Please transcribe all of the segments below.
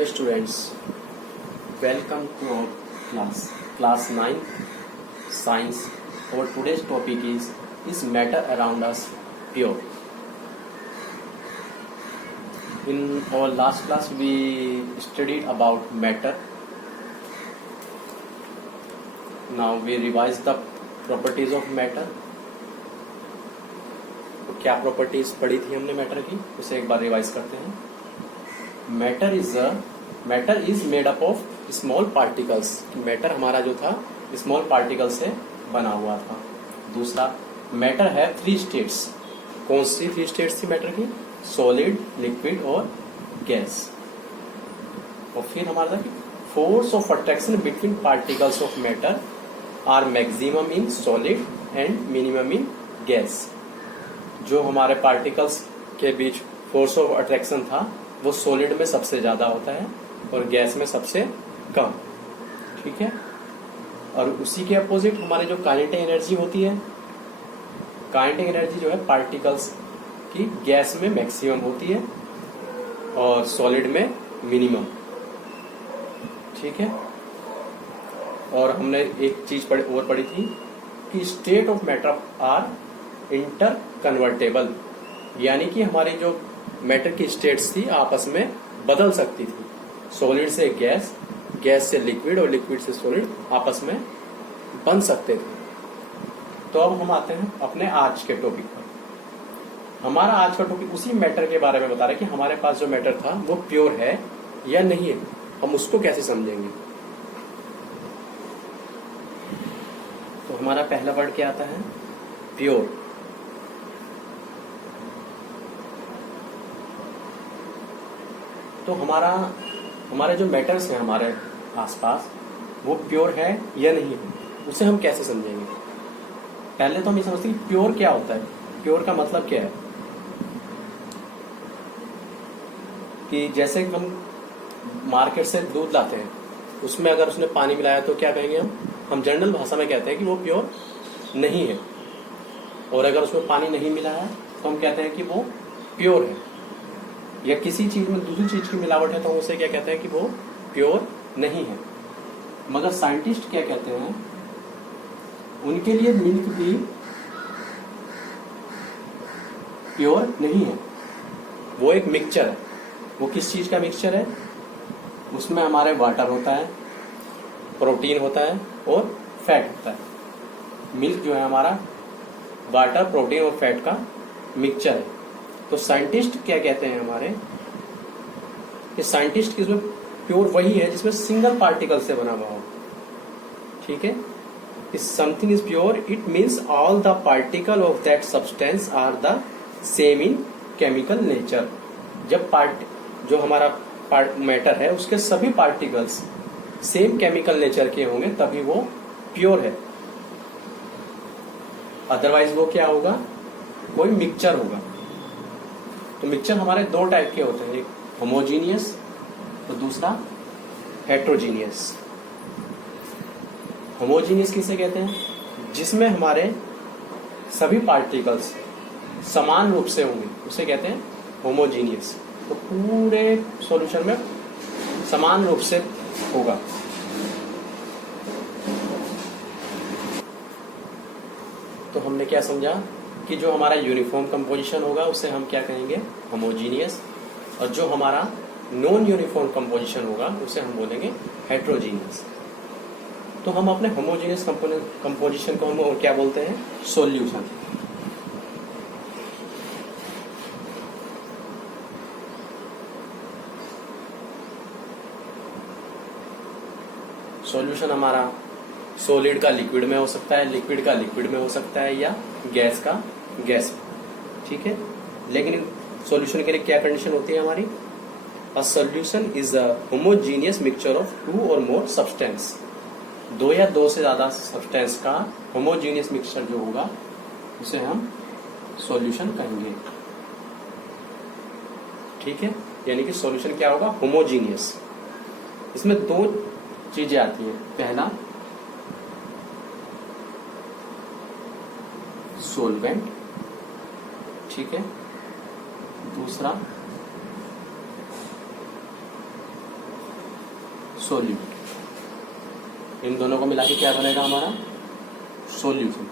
Hello students, welcome to our class 9 science. Our today's topic is matter around us pure. In our last class we studied about matter. Now we revise the properties of matter. तो क्या properties पढ़ी थी हमने matter की, उसे एक बार revise करते हैं. Matter is made up of small particles. Matter हमारा जो था स्मॉल पार्टिकल से बना हुआ था. दूसरा, मैटर है 3 स्टेट्स. कौन सी 3 स्टेट्स थी मैटर की? सॉलिड, लिक्विड और गैस. और फिर हमारा था कि force of attraction between particles of matter are maximum in solid and minimum in gas. जो हमारे पार्टिकल्स के बीच फोर्स ऑफ अट्रैक्शन था वो सॉलिड में सबसे ज्यादा होता है और गैस में सबसे कम. ठीक है. और उसी के अपोजिट हमारे जो काइनेटिक एनर्जी होती है, काइनेटिक एनर्जी जो है पार्टिकल्स की गैस में मैक्सिमम होती है और सॉलिड में मिनिमम. ठीक है. और हमने एक चीज और पढ़ी थी कि state of matter are inter convertible, यानी कि हमारी जो मैटर की स्टेट्स थी आपस में बदल सकती थी. सॉलिड से गैस, गैस से लिक्विड और लिक्विड से सॉलिड आपस में बन सकते थे. तो अब हम आते हैं अपने आज के टॉपिक पर. हमारा आज का टॉपिक उसी मैटर के बारे में बता रहा है कि हमारे पास जो मैटर था वो प्योर है या नहीं है. हम उसको कैसे समझेंगे. तो हमारा पहला वर्ड क्या आता है? प्योर. तो हमारे जो मैटर्स हैं हमारे आसपास वो प्योर है या नहीं है, उसे हम कैसे समझेंगे. पहले तो हम ये समझते हैं कि प्योर क्या होता है. प्योर का मतलब क्या है कि जैसे हम मार्केट से दूध लाते हैं, उसमें अगर उसने पानी मिलाया तो क्या कहेंगे हम जनरल भाषा में कहते हैं कि वो प्योर नहीं है. और अगर उसमें पानी नहीं मिला है तो हम कहते हैं कि वो प्योर है. या किसी चीज में दूसरी चीज की मिलावट है तो उसे क्या कहते हैं कि वो प्योर नहीं है. मगर साइंटिस्ट क्या कहते हैं, उनके लिए मिल्क भी प्योर नहीं है. वो एक मिक्सचर है. वो किस चीज का मिक्सचर है? उसमें हमारे वाटर होता है, प्रोटीन होता है और फैट होता है. मिल्क जो है हमारा वाटर, प्रोटीन और फैट का मिक्सचर है. तो साइंटिस्ट क्या कहते हैं हमारे कि साइंटिस्ट किसमें प्योर वही है जिसमें सिंगल पार्टिकल से बना हुआ हो. ठीक है. If something is pure it means all the particle of that substance are the same in chemical nature. जब जो हमारा मैटर है उसके सभी पार्टिकल्स सेम केमिकल नेचर के होंगे तभी वो प्योर है. अदरवाइज वो क्या होगा? कोई मिक्सचर होगा. तो मिक्सचर हमारे 2 टाइप के होते हैं, एक होमोजीनियस और दूसरा हेट्रोजीनियस. होमोजीनियस किसे कहते हैं? जिसमें हमारे सभी पार्टिकल्स समान रूप से होंगे उसे कहते हैं होमोजीनियस. तो पूरे सॉल्यूशन में समान रूप से होगा. तो हमने क्या समझा कि जो हमारा यूनिफॉर्म कंपोजिशन होगा उसे हम क्या कहेंगे? होमोजीनियस. और जो हमारा नॉन यूनिफॉर्म कंपोजिशन होगा उसे हम बोलेंगे हेट्रोजीनियस. तो हम अपने होमोजीनियस कंपोजिशन को हम और क्या बोलते हैं? सॉल्यूशन. सॉल्यूशन हमारा सॉलिड का लिक्विड में हो सकता है, लिक्विड का लिक्विड में हो सकता है या गैस का गैस. ठीक है. लेकिन सॉल्यूशन के लिए क्या कंडीशन होती है हमारी? A solution is a homogeneous mixture of 2 और मोर सब्सटेंस. 2 या 2 से ज्यादा सब्सटेंस का होमोजीनियस मिक्सचर जो होगा उसे हम सॉल्यूशन कहेंगे. ठीक है. यानी कि सॉल्यूशन क्या होगा? होमोजीनियस. इसमें 2 चीजें आती हैं. पहला सोलवेंट. ठीक है. दूसरा सोल्यूट। इन दोनों को मिला के क्या बनेगा हमारा सोल्यूशन।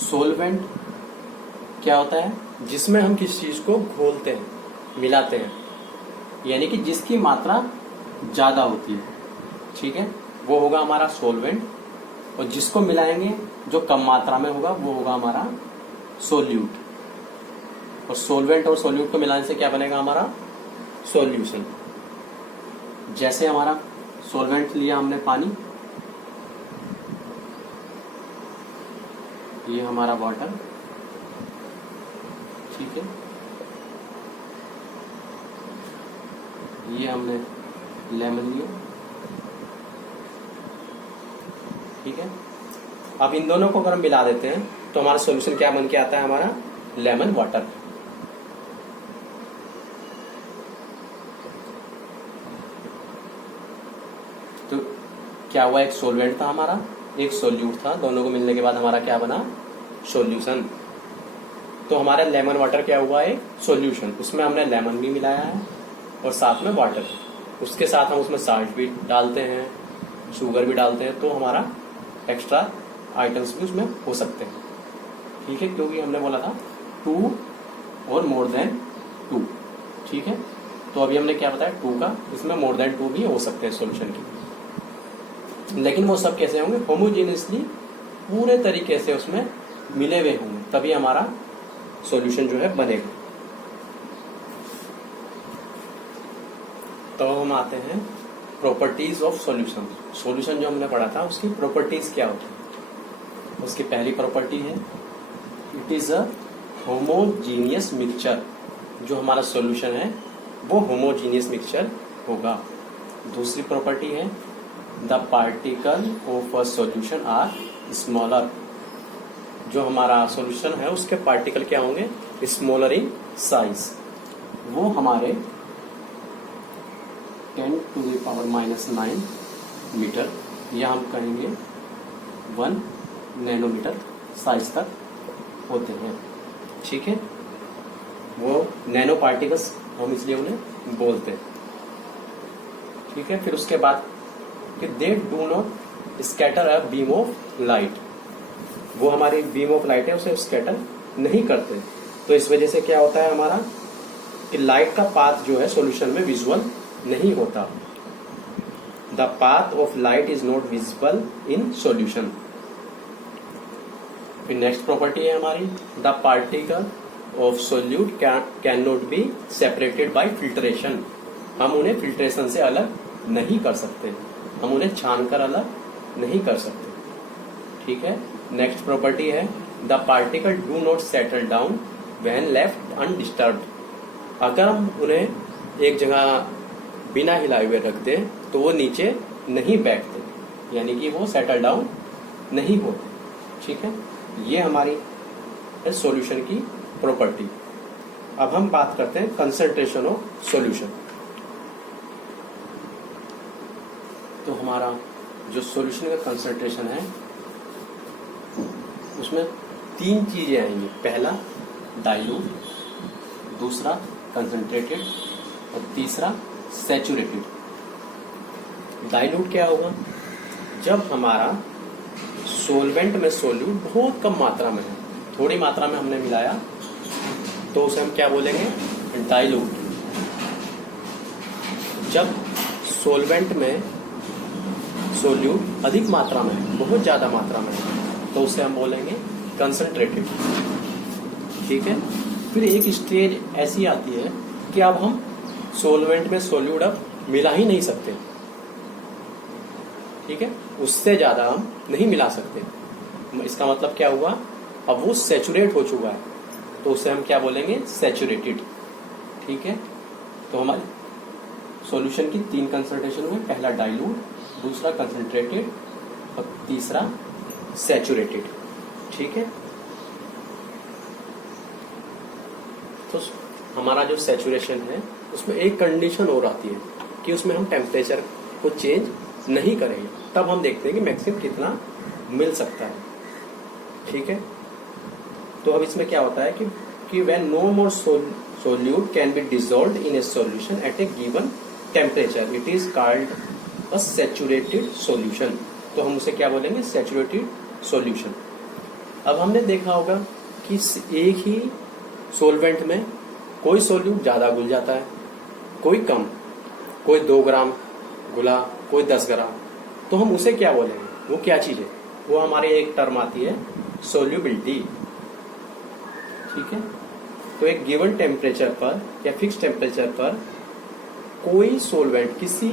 सोलवेंट क्या होता है? जिसमें हम किसी चीज को घोलते हैं, मिलाते हैं, यानी कि जिसकी मात्रा ज्यादा होती है, ठीक है, वो होगा हमारा सोलवेंट। और जिसको मिलाएंगे जो कम मात्रा में होगा वो होगा हमारा सोल्यूट। और सोलवेंट और सोल्यूट को मिलाने से क्या बनेगा हमारा सॉल्यूशन। जैसे हमारा सोलवेंट लिया हमने पानी, ये हमारा वाटर, ठीक है, ये हमने लेमन लिया, ठीक है। अब इन दोनों को अगर हम मिला देते हैं तो हमारा सॉल्यूशन क्या बन के आता है? हमारा लेमन वाटर। तो क्या हुआ? एक सोलवेंट था हमारा, एक सोल्यूट था, दोनों को मिलने के बाद हमारा क्या बना? सॉल्यूशन। तो हमारा लेमन वाटर क्या हुआ? एक सॉल्यूशन। उसमें हमने लेमन भी मिलाया है और साथ में वाटर, उसके साथ हम उसमें साल्ट भी डालते हैं, शुगर भी डालते हैं, तो हमारा एक्स्ट्रा आइटम्स भी उसमें हो सकते हैं, ठीक है, क्योंकि हमने बोला था 2 और मोर देन 2, ठीक है। तो अभी हमने क्या बताया? 2 का, इसमें मोर देन 2 भी हो सकते हैं सॉल्यूशन की, लेकिन वो सब कैसे होंगे? होमोजेनियसली, पूरे तरीके से उसमें मिले हुए होंगे, तभी हमारा सॉल्यूशन जो है बनेगा। तो हम आते हैं प्रॉपर्टीज ऑफ सॉल्यूशन। सॉल्यूशन जो हमने पढ़ा था उसकी प्रॉपर्टीज क्या होती है? उसकी पहली प्रॉपर्टी है it is a homogeneous mixture. जो हमारा सॉल्यूशन है वो होमोजीनियस मिक्सचर होगा। दूसरी प्रॉपर्टी है the particle of a solution are smaller. जो हमारा सॉल्यूशन है उसके पार्टिकल क्या होंगे? Smaller in size. वो हमारे 10⁻⁹ मीटर, या हम कहेंगे 1 नैनोमीटर साइज तक होते हैं, ठीक है। वो नैनो पार्टिकल्स हम इसलिए उन्हें बोलते हैं, ठीक है। फिर उसके बाद कि they do not scatter a beam of light. वो हमारी बीम ऑफ लाइट है उसे स्कैटर नहीं करते। तो इस वजह से क्या होता है हमारा कि लाइट का पाथ जो है सॉल्यूशन में विजुअल नहीं होता। The path of light is not visible in solution. फिर नेक्स्ट प्रॉपर्टी है हमारी the particle of solute can not be separated by filtration. हम उन्हें फिल्ट्रेशन से अलग नहीं कर सकते, हम उन्हें छानकर अलग नहीं कर सकते, ठीक है। नेक्स्ट प्रॉपर्टी है the particle do not settle down when left undisturbed. अगर हम उन्हें एक जगह बिना हिलाए हुए रख दें तो वो नीचे नहीं बैठते, यानी कि वो सेटल डाउन नहीं होते, ठीक है। ये हमारी सॉल्यूशन की प्रॉपर्टी। अब हम बात करते हैं कंसंट्रेशन ऑफ सॉल्यूशन। तो हमारा जो सॉल्यूशन का कंसंट्रेशन है उसमें 3 चीजें आएंगी। पहला डाइल्यूट, दूसरा कंसंट्रेटेड और तीसरा सैचुरेटेड। डाइल्यूट क्या होगा? जब हमारा सोलवेंट में सोल्यूट बहुत कम मात्रा में है, थोड़ी मात्रा में हमने मिलाया, तो उसे हम क्या बोलेंगे? डाइल्यूट। जब सोलवेंट में सोल्यूट अधिक मात्रा में है, बहुत ज्यादा मात्रा में है, तो उसे हम बोलेंगे कंसंट्रेटेड, ठीक है। फिर एक स्टेज ऐसी आती है कि अब हम सोलवेंट में सोल्यूट अब मिला ही नहीं सकते, ठीक है, उससे ज्यादा हम नहीं मिला सकते। इसका मतलब क्या हुआ? अब वो सैचुरेट हो चुका है, तो उसे हम क्या बोलेंगे? सैचुरेटेड, ठीक है। तो हमारे सॉल्यूशन की 3 कंसंट्रेशन हुए, पहला डाइल्यूट, दूसरा कंसंट्रेटेड और तीसरा सैचुरेटेड, ठीक है। तो हमारा जो सैचुरेशन है उसमें एक कंडीशन और आती है कि उसमें हम टेम्परेचर को चेंज नहीं करेंगे, तब हम देखते हैं कि मैक्सिमम कितना मिल सकता है, ठीक है। तो अब इसमें क्या होता है कि कि when no more solute can be dissolved in a solution at a given temperature, it is called a saturated solution. तो हम उसे क्या बोलेंगे? Saturated solution. अब हमने देखा होगा कि एक ही सोलवेंट में कोई सोल्यूट ज़्यादा घुल जाता है, कोई कम, कोई 2 ग्राम घुला, कोई 10 ग्राम, तो हम उसे क्या बोलेंगे? वो क्या चीज़ है? वो हमारे एक टर्म आती है सोल्यूबिलिटी। ठीक है, तो एक गिवन टेम्परेचर पर या फिक्स टेम्परेचर पर कोई सोलवेंट किसी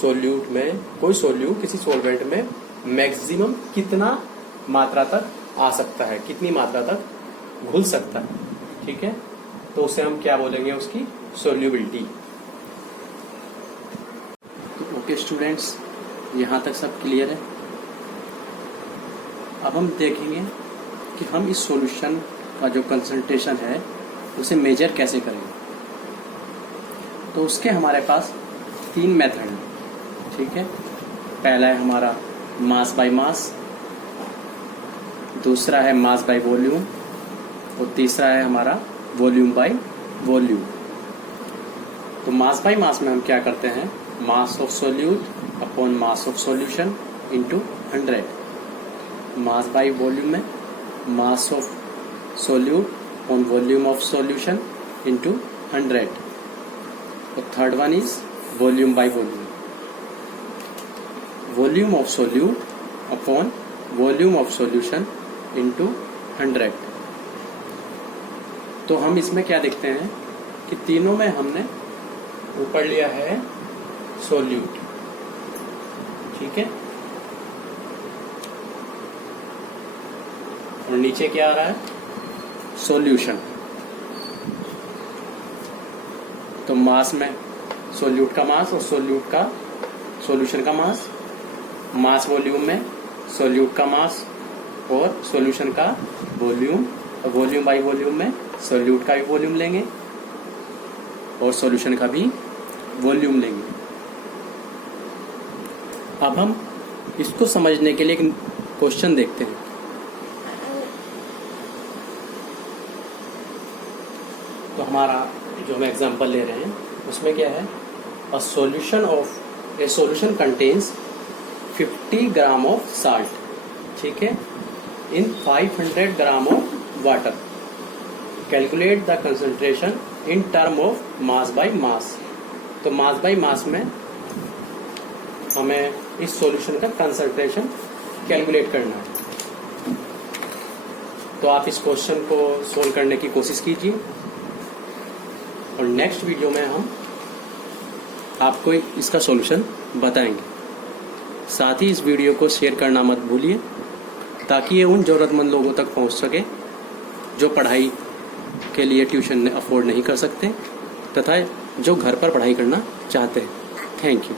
सोल्यूट में, कोई सोल्यूट किसी सोलवेंट में मैक्सिमम कितना मात्रा तक आ सकता है, कितनी मात्रा तक घुल सकता है। ठीक है, तो उसे हम क्या बोलेंगे? उसकी सोल्यूबिलिटी। तो ओके स्टूडेंट्स, यहाँ तक सब क्लियर है। अब हम देखेंगे कि हम इस सॉल्यूशन का जो कंसंट्रेशन है उसे मेजर कैसे करेंगे। तो उसके हमारे पास 3 मेथड हैं। ठीक है, पहला है हमारा मास बाय मास, दूसरा है मास बाय वॉल्यूम और तीसरा है हमारा वॉल्यूम बाय वॉल्यूम। तो मास बाय मास में हम क्या करते हैं? Mass of solute upon mass of solution into 100। Mass by volume में mass of solute on volume of solution into 100। और third one is volume by volume, volume of solute upon volume of solution into 100। तो हम इसमें क्या देखते हैं कि तीनों में हमने ऊपर लिया है सोल्यूट। ठीक है, और नीचे क्या आ रहा है? सॉल्यूशन। तो मास में सोल्यूट का मास और सोल्यूट का सॉल्यूशन का मास, मास वॉल्यूम में सोल्यूट का मास और सॉल्यूशन का वॉल्यूम, और वॉल्यूम बाय वॉल्यूम में सोल्यूट का भी वॉल्यूम लेंगे और सॉल्यूशन का भी वॉल्यूम लेंगे। अब हम इसको समझने के लिए एक क्वेश्चन देखते हैं। तो हमारा जो हम एग्जांपल ले रहे हैं उसमें क्या है? A solution contains 50 gram of salt, ठीक है, इन 500 gram of water. Calculate the concentration in term of mass by mass. तो मास बाय मास में हमें इस सॉल्यूशन का कंसंट्रेशन कैलकुलेट करना है। तो आप इस क्वेश्चन को सोल्व करने की कोशिश कीजिए और नेक्स्ट वीडियो में हम आपको इसका सॉल्यूशन बताएंगे। साथ ही इस वीडियो को शेयर करना मत भूलिए ताकि ये उन ज़रूरतमंद लोगों तक पहुंच सके जो पढ़ाई के लिए ट्यूशन अफोर्ड नहीं कर सकते तथा जो घर पर पढ़ाई करना चाहते हैं। Thank you.